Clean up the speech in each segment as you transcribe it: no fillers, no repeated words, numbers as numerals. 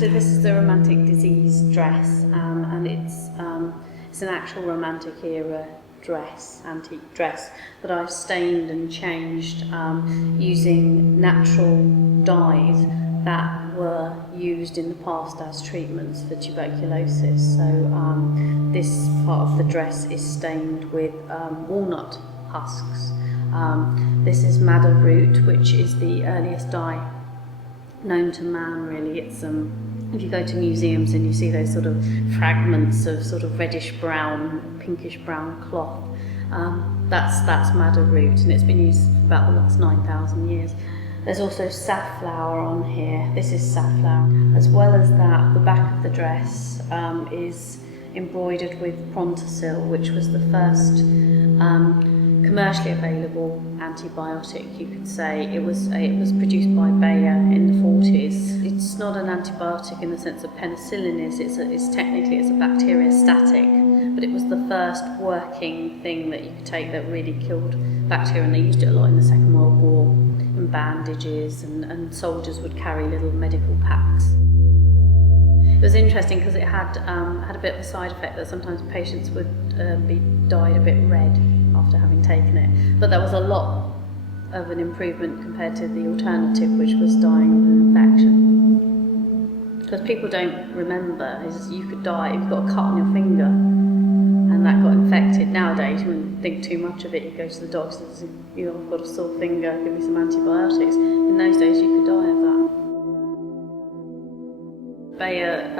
So this is the Romantic disease dress, and it's an actual Romantic era dress, antique dress, that I've stained and changed using natural dyes that were used in the past as treatments for tuberculosis. So this part of the dress is stained with walnut husks. This is madder root, which is the earliest dye known to man, really. It's if you go to museums and you see those sort of fragments of sort of reddish brown, pinkish brown cloth, that's madder root, and it's been used for about the last 9,000 years. There's also safflower on here. This is safflower. As well as that, the back of the dress is embroidered with prontosil, which was the first commercially available antibiotic, you could say. It was produced by Bayer in the 40s. It's not an antibiotic in the sense that penicillin is. It's technically a bacteriostatic, but it was the first working thing that you could take that really killed bacteria, and they used it a lot in the Second World War, in bandages, and soldiers would carry little medical packs. It was interesting because it had a bit of a side effect that sometimes patients would be dyed a bit red after having taken it. But that was a lot of an improvement compared to the alternative, which was dying of an infection. Because people don't remember, is you could die if you've got a cut on your finger and that got infected. Nowadays, you wouldn't think too much of it. You go to the doctor and say, I've got a sore finger, give me some antibiotics. In those days, you could die of that. Bayer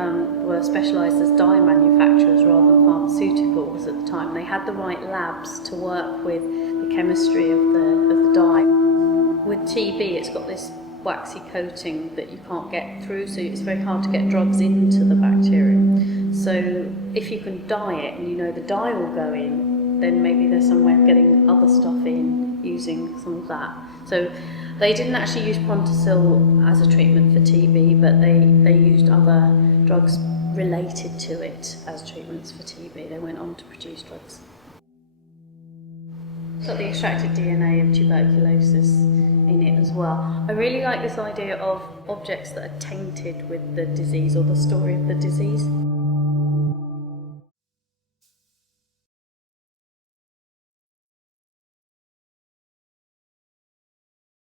were specialised as dye manufacturers rather than pharmaceuticals at the time. They had the right labs to work with the chemistry of the dye. With TB, it's got this waxy coating that you can't get through, so it's very hard to get drugs into the bacterium. So if you can dye it and you know the dye will go in, then maybe there's some way of getting other stuff in using some of that. So they didn't actually use prontosil as a treatment for TB, but they used other drugs related to it as treatments for TB. They went on to produce drugs. It's got the extracted DNA of tuberculosis in it as well. I really like this idea of objects that are tainted with the disease or the story of the disease.